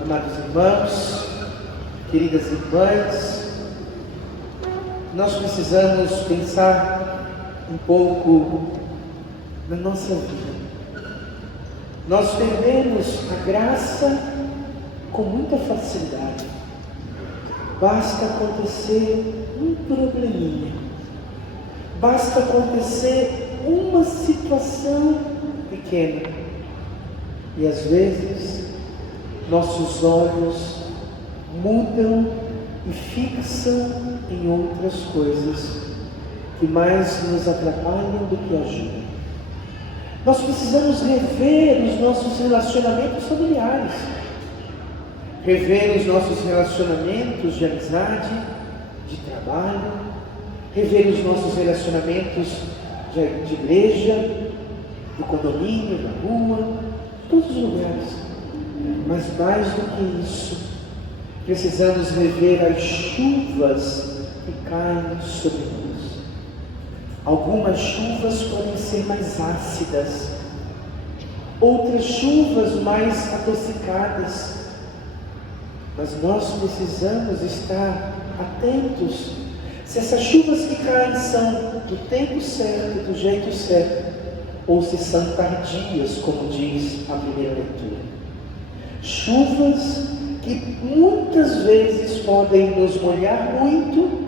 Amados irmãos, queridas irmãs, nós precisamos pensar um pouco na nossa vida. Nós perdemos a graça com muita facilidade. Basta acontecer um probleminha, basta acontecer uma situação pequena, e às vezes nossos olhos mudam e fixam em outras coisas que mais nos atrapalham do que ajudam. Nós precisamos rever os nossos relacionamentos familiares, rever os nossos relacionamentos de amizade, de trabalho, rever os nossos relacionamentos de igreja, do condomínio, da rua, de todos os lugares. Mas mais do que isso, precisamos rever as chuvas que caem sobre nós. Algumas chuvas podem ser mais ácidas, outras chuvas mais adocicadas, mas nós precisamos estar atentos se essas chuvas que caem são do tempo certo, do jeito certo, ou se são tardias, como diz a primeira leitura. Chuvas que muitas vezes podem nos molhar muito,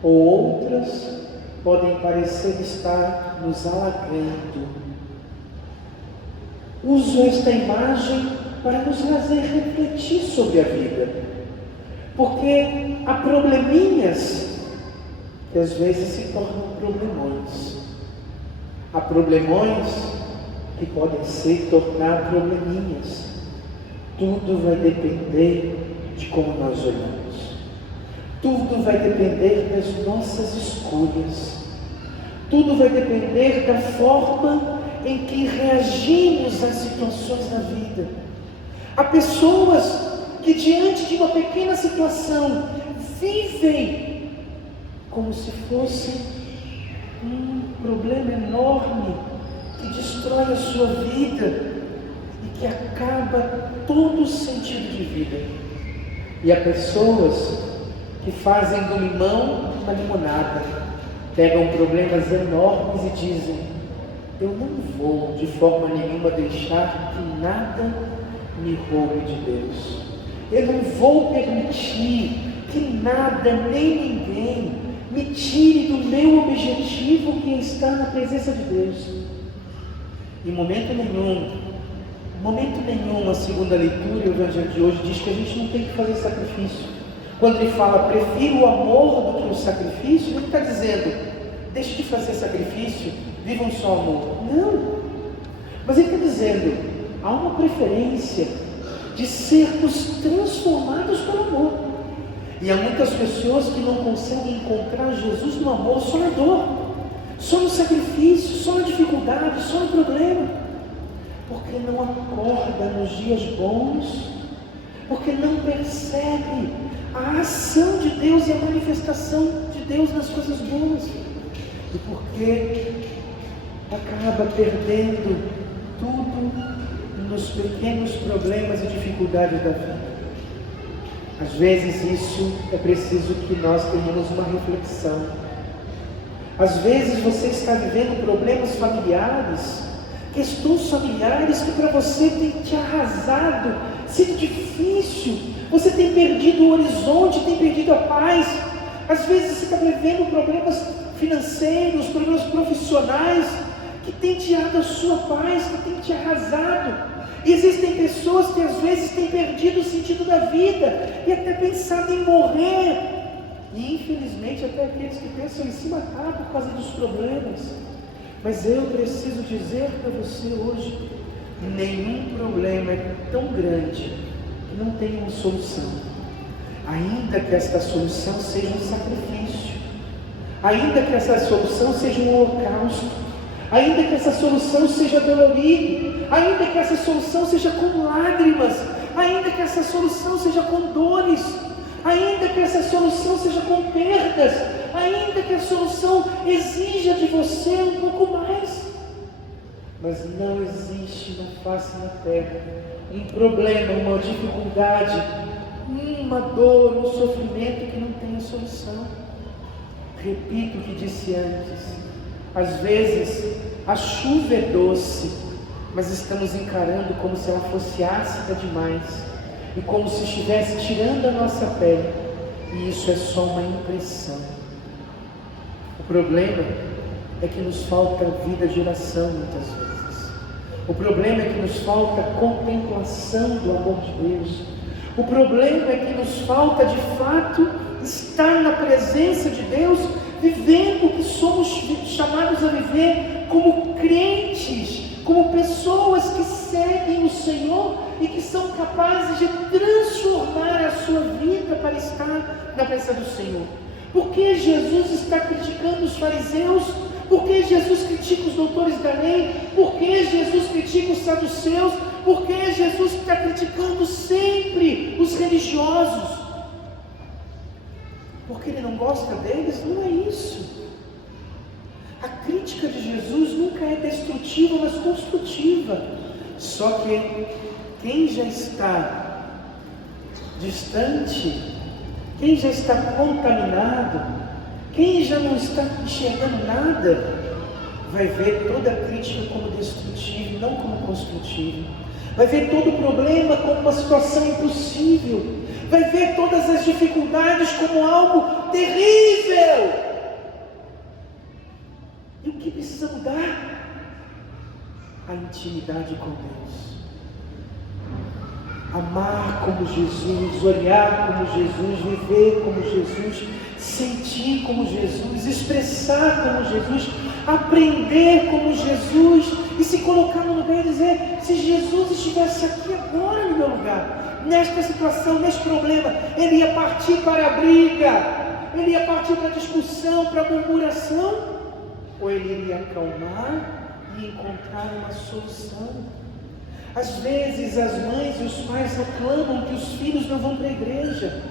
ou outras podem parecer estar nos alagando. Uso esta imagem para nos fazer refletir sobre a vida, porque há probleminhas que às vezes se tornam problemões. Há problemões que podem se tornar probleminhas. Tudo vai depender de como nós olhamos. Tudo vai depender das nossas escolhas. Tudo vai depender da forma em que reagimos às situações da vida. Há pessoas que diante de uma pequena situação vivem como se fosse um problema enorme que destrói a sua vida e que acaba todo o sentido de vida. E há pessoas que fazem do limão uma limonada, pegam problemas enormes e dizem: eu não vou de forma nenhuma deixar que nada me roube de Deus. Eu não vou permitir que nada nem ninguém me tire do meu objetivo, que é estar na presença de Deus. Em momento nenhum, a segunda leitura e o evangelho de hoje diz que a gente não tem que fazer sacrifício. Quando ele fala, prefiro o amor do que o sacrifício, ele está dizendo, deixe de fazer sacrifício, vivam só amor. Não, mas ele está dizendo, há uma preferência de sermos transformados pelo amor. E há muitas pessoas que não conseguem encontrar Jesus no amor, só na dor, só no sacrifício, só na dificuldade, só no problema, porque não acorda nos dias bons, porque não percebe a ação de Deus e a manifestação de Deus nas coisas boas, e porque acaba perdendo tudo nos pequenos problemas e dificuldades da vida. Às vezes isso é preciso que nós tenhamos uma reflexão. Às vezes você está vivendo problemas familiares, questões familiares que para você tem te arrasado, sido difícil, você tem perdido o horizonte, tem perdido a paz. Às vezes você está vivendo problemas financeiros, problemas profissionais, que tem tirado a sua paz, que tem te arrasado. E existem pessoas que às vezes têm perdido o sentido da vida e até pensado em morrer. E infelizmente até aqueles que pensam em se matar por causa dos problemas. Mas eu preciso dizer para você hoje, nenhum problema é tão grande que não tenha uma solução. Ainda que esta solução seja um sacrifício, ainda que essa solução seja um holocausto, ainda que essa solução seja dolorida, ainda que essa solução seja com lágrimas, ainda que essa solução seja com dores, ainda que essa solução seja com perdas, ainda que a solução exija de você um pouco mais, mas não existe na face da terra um problema, uma dificuldade, uma dor, um sofrimento que não tem solução. Repito o que disse antes, às vezes a chuva é doce, mas estamos encarando como se ela fosse ácida demais, e como se estivesse tirando a nossa pele, e isso é só uma impressão. O problema é que nos falta vida de oração muitas vezes. O problema é que nos falta contemplação do amor de Deus. O problema é que nos falta de fato estar na presença de Deus, vivendo o que somos chamados a viver como crentes, como pessoas que seguem o Senhor e que são capazes de transformar a sua vida para estar na presença do Senhor. Por que Jesus está criticando os fariseus? Por que Jesus critica os doutores da lei? Por que Jesus critica os saduceus? Por que Jesus está criticando sempre os religiosos? Porque Ele não gosta deles? Não é isso. A crítica de Jesus nunca é destrutiva, mas construtiva. Só que quem já está distante, quem já está contaminado, quem já não está enxergando nada, vai ver toda a crítica como destrutiva e não como construtiva. Vai ver todo o problema como uma situação impossível. Vai ver todas as dificuldades como algo terrível. E o que precisa mudar? A intimidade com Deus. Amar como Jesus, olhar como Jesus, viver como Jesus, sentir como Jesus, expressar como Jesus, aprender como Jesus e se colocar no lugar e dizer: se Jesus estivesse aqui agora no meu lugar, nesta situação, neste problema, Ele ia partir para a briga, Ele ia partir para a discussão, para a murmuração, ou Ele iria acalmar e encontrar uma solução? Às vezes as mães e os pais reclamam que os filhos não vão para a igreja,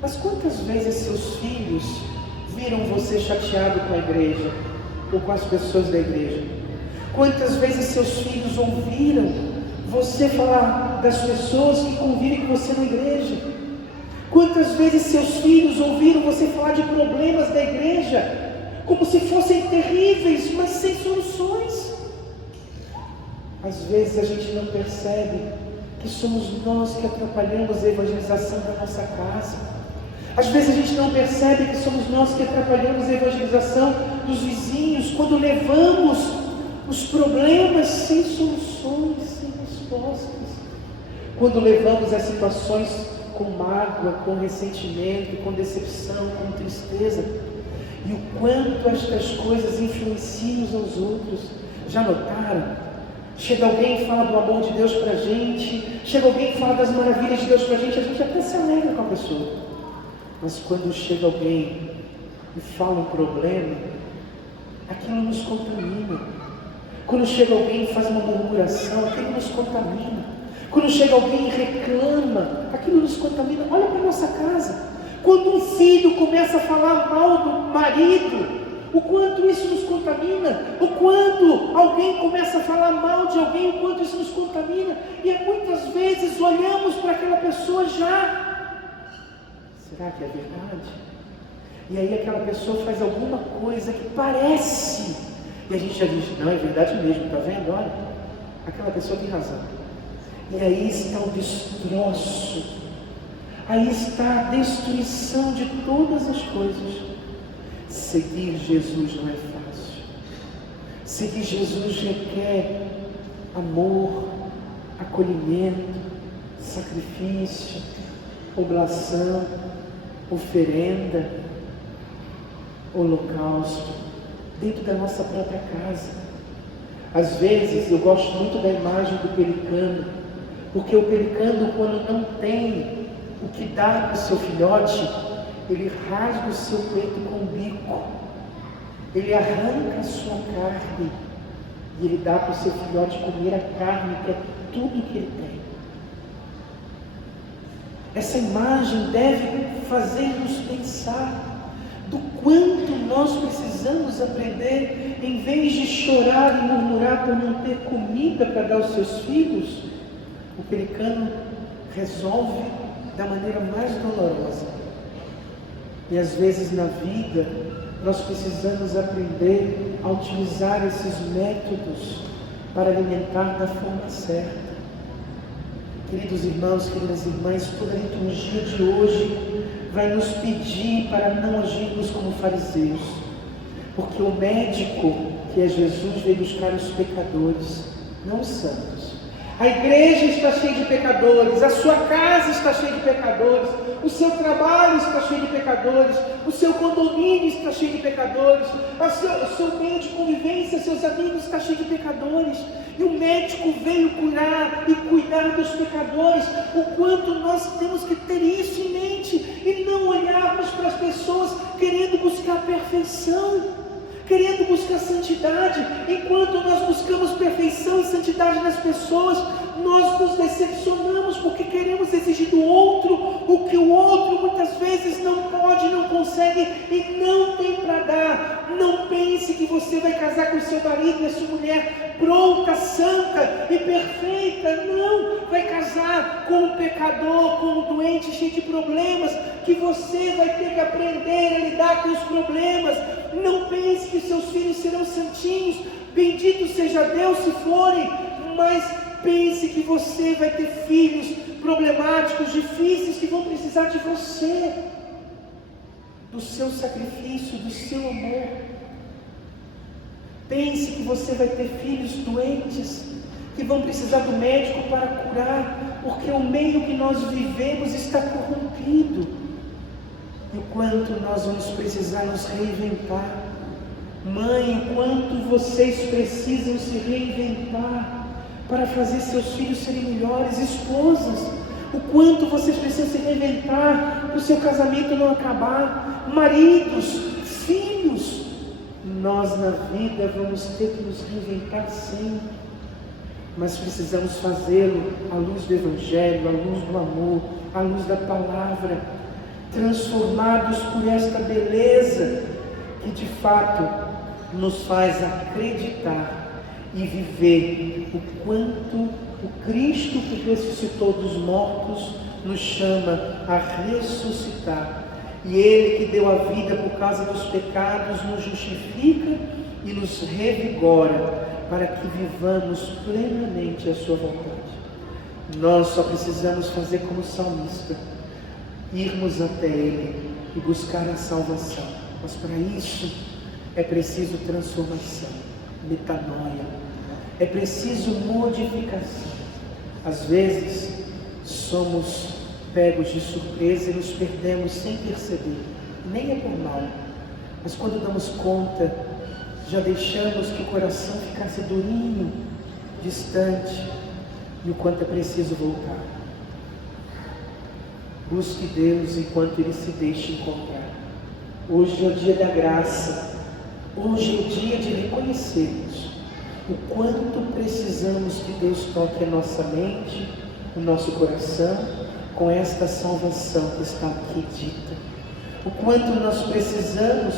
mas quantas vezes seus filhos viram você chateado com a igreja ou com as pessoas da igreja? Quantas vezes seus filhos ouviram você falar das pessoas que convivem com você na igreja? Quantas vezes seus filhos ouviram você falar de problemas da igreja como se fossem terríveis, mas sem soluções? Às vezes a gente não percebe que somos nós que atrapalhamos a evangelização da nossa casa. Às vezes a gente não percebe que somos nós que atrapalhamos a evangelização dos vizinhos, quando levamos os problemas sem soluções, sem respostas. Quando levamos as situações com mágoa, com ressentimento, com decepção, com tristeza. E o quanto estas coisas influenciam uns aos outros. Já notaram? Chega alguém e fala do amor de Deus para a gente, chega alguém e fala das maravilhas de Deus para a gente até se alegra com a pessoa. Mas quando chega alguém e fala um problema, aquilo nos contamina. Quando chega alguém e faz uma murmuração, aquilo nos contamina. Quando chega alguém e reclama, aquilo nos contamina. Olha para a nossa casa. Quando um filho começa a falar mal do marido, o quanto isso nos contamina. O quanto alguém começa a falar mal de alguém, o quanto isso nos contamina. E muitas vezes olhamos para aquela pessoa já: será que é verdade? E aí aquela pessoa faz alguma coisa que parece, e a gente já diz: não, é verdade mesmo, está vendo? Olha, aquela pessoa tem razão. E aí está o destroço, aí está a destruição de todas as coisas. Seguir Jesus não é fácil. Seguir Jesus requer amor, acolhimento, sacrifício, oblação, oferenda, holocausto, dentro da nossa própria casa. Às vezes eu gosto muito da imagem do pelicano, porque o pelicano, quando não tem o que dar para o seu filhote, ele rasga o seu peito com o bico, ele arranca a sua carne e ele dá para o seu filhote comer a carne, que é tudo que ele tem. Essa imagem deve fazer-nos pensar do quanto nós precisamos aprender, em vez de chorar e murmurar por não ter comida para dar aos seus filhos, o pelicano resolve da maneira mais dolorosa. E às vezes na vida, nós precisamos aprender a utilizar esses métodos para alimentar da forma certa. Queridos irmãos, queridas irmãs, toda a liturgia de hoje vai nos pedir para não agirmos como fariseus, porque o médico, que é Jesus, veio buscar os pecadores, não os santos. A igreja está cheia de pecadores, a sua casa está cheia de pecadores, o seu trabalho está cheio de pecadores, o seu condomínio está cheio de pecadores, o seu meio de convivência, seus amigos está cheio de pecadores. E o médico veio curar e cuidar dos pecadores. O quanto nós temos que ter isso em mente e não olharmos para as pessoas querendo buscar perfeição, querendo buscar santidade. Enquanto nós buscamos perfeição e santidade nas pessoas, nós nos decepcionamos, porque queremos exigir do outro o que o outro muitas vezes não pode, não consegue e não tem para dar. Não pense que você vai casar com seu marido e a sua mulher pronta, santa e perfeita. Não, vai casar com um pecador, com um doente cheio de problemas, que você vai ter que aprender a lidar com os problemas. Não pense que seus filhos serão santinhos, bendito seja Deus se forem, mas pense que você vai ter filhos problemáticos, difíceis, que vão precisar de você, do seu sacrifício, do seu amor. Pense que você vai ter filhos doentes, que vão precisar do médico para curar, porque o meio que nós vivemos está corrompido. E o quanto nós vamos precisar nos reinventar. Mãe, o quanto vocês precisam se reinventar para fazer seus filhos serem melhores. Esposas, o quanto vocês precisam se reinventar para o seu casamento não acabar. Maridos, filhos, nós na vida vamos ter que nos reinventar sempre, mas precisamos fazê-lo à luz do Evangelho, à luz do amor, à luz da palavra, transformados por esta beleza que de fato nos faz acreditar e viver o quanto o Cristo que ressuscitou dos mortos nos chama a ressuscitar. E Ele que deu a vida por causa dos pecados nos justifica e nos revigora para que vivamos plenamente a sua vontade. Nós só precisamos fazer como salmista, irmos até Ele e buscar a salvação. Mas para isso é preciso transformação, metanoia, é preciso modificação. Às vezes somos pegos de surpresa e nos perdemos sem perceber, nem é por mal, mas quando damos conta, já deixamos que o coração ficasse durinho, distante, e o quanto é preciso voltar. Busque Deus enquanto Ele se deixa encontrar. Hoje é o dia da graça, hoje é o dia de reconhecermos o quanto precisamos que Deus toque a nossa mente, o nosso coração, com esta salvação que está aqui dita. O quanto nós precisamos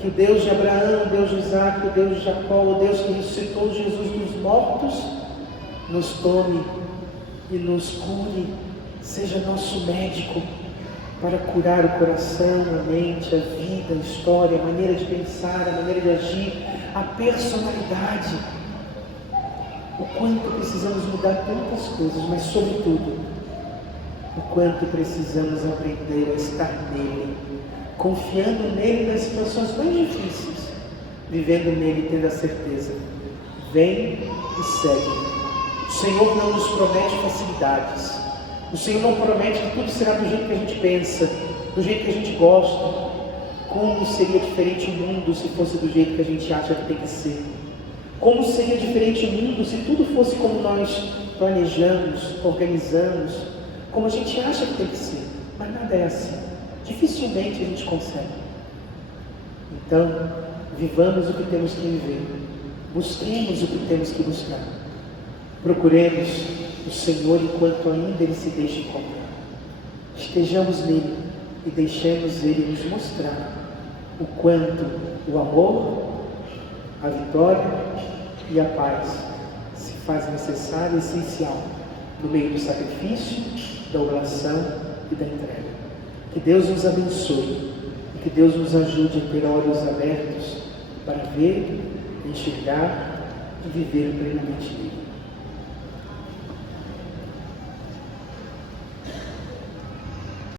que o Deus de Abraão, o Deus de Isaac, o Deus de Jacó, o Deus que ressuscitou Jesus dos mortos, nos tome e nos cure, seja nosso médico, para curar o coração, a mente, a vida, a história, a maneira de pensar, a maneira de agir, a personalidade. O quanto precisamos mudar tantas coisas, mas sobretudo, o quanto precisamos aprender a estar nele, confiando nele nas situações mais difíceis, vivendo nele, tendo a certeza. Vem e segue. O Senhor não nos promete facilidades. O Senhor não promete que tudo será do jeito que a gente pensa, do jeito que a gente gosta. Como seria diferente o mundo se fosse do jeito que a gente acha que tem que ser? Como seria diferente o mundo se tudo fosse como nós planejamos, organizamos, como a gente acha que tem que ser? Mas nada é assim. Dificilmente a gente consegue. Então, vivamos o que temos que viver. Busquemos o que temos que buscar. Procuremos o Senhor enquanto ainda Ele se deixa encontrar. Estejamos nele e deixemos Ele nos mostrar o quanto o amor, a vitória e a paz se faz necessário e essencial no meio do sacrifício, da oração e da entrega. Que Deus nos abençoe e que Deus nos ajude a ter olhos abertos para ver, enxergar e viver plenamente nele.